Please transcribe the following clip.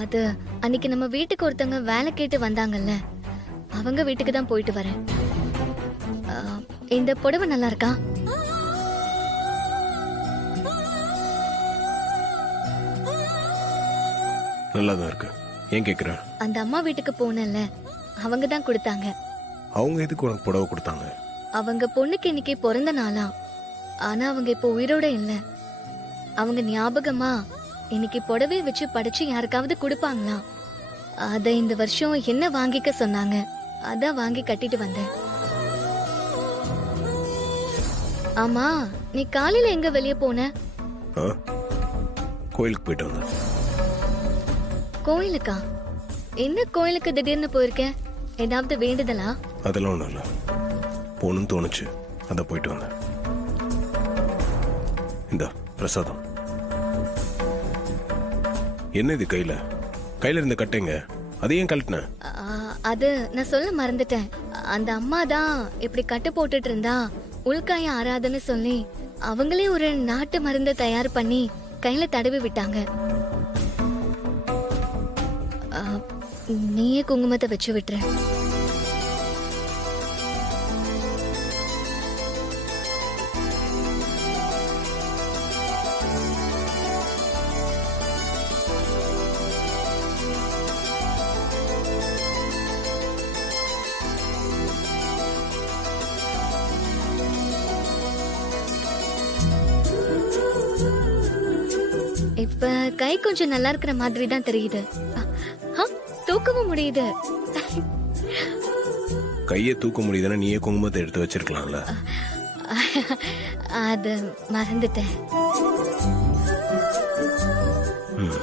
அது அன்னைக்கு நம்ம வீட்டுக்கு ஒருத்தவங்க வேலை கேட்டு வந்தாங்கல்ல, அவங்க வீட்டுக்கு தான் போயிட்டு வரேன். ஆ, இந்த புடவை நல்லா இருக்கா? நல்லா தான் இருக்கு. ஏன் கேட்குற? அந்த அம்மா வீட்டுக்கு போனேன்ல, அவங்க தான் கொடுத்தாங்க. அவங்க எதுக்கு உனக்கு புடவை கொடுத்தாங்க? அவங்க பொண்ணுக்கு இன்னைக்கு பிறந்த நாளா. ஆனா அவங்க இப்போ உயிரோட இல்ல. அவங்க ஞாபகமா இன்னைக்கு புடவை வச்சு படிச்சு யாருக்காவது கொடுப்பாங்களா? அத இந்த வருஷம் என்ன வாங்கிக்க சொன்னாங்க. அதான் வாங்கி கட்டிட்டு வந்தேன். ஆமா, நீ காலையில எங்க வெளிய போன? ஆ, கோயிலுக்கு போயிட்டு வந்தேன். கோயிலுக்கா? என்ன கோயிலுக்கு திடீர்னு போயிருக்க? ஏதாவது வேண்டுதலா? அதெல்லாம் ஒன்றும் இல்லை, போகணும்னு தோணுச்சு, அதான் போயிட்டு வந்தேன். இந்த பிரசாதம். என்ன இது கையில கையில இருந்த கட்டைங்க, அது ஏன் கழட்டின? அது நான் சொல்ல மறந்துட்டேன். அந்த அம்மா தான் இப்படி கட்டு போட்டுட்டு இருந்தா உள்காய ஆறாதுன்னு சொல்லி அவங்களே ஒரு நாட்டு மருந்தை தயார் பண்ணி கையில தடவி விட்டாங்க. ஆ, நீயே குங்குமத்தை வச்சு விட்டுற. இப்ப கை கொஞ்சம் நல்லா இருக்கிற மாதிரி தான் தெரியுது. தூக்கவும் முடியுது. கையை தூக்க முடியுதுன்னா நீயே குங்குமத்தை எடுத்து வச்சிருக்கலாம்ல. அது மறந்துட்டேன். ம்.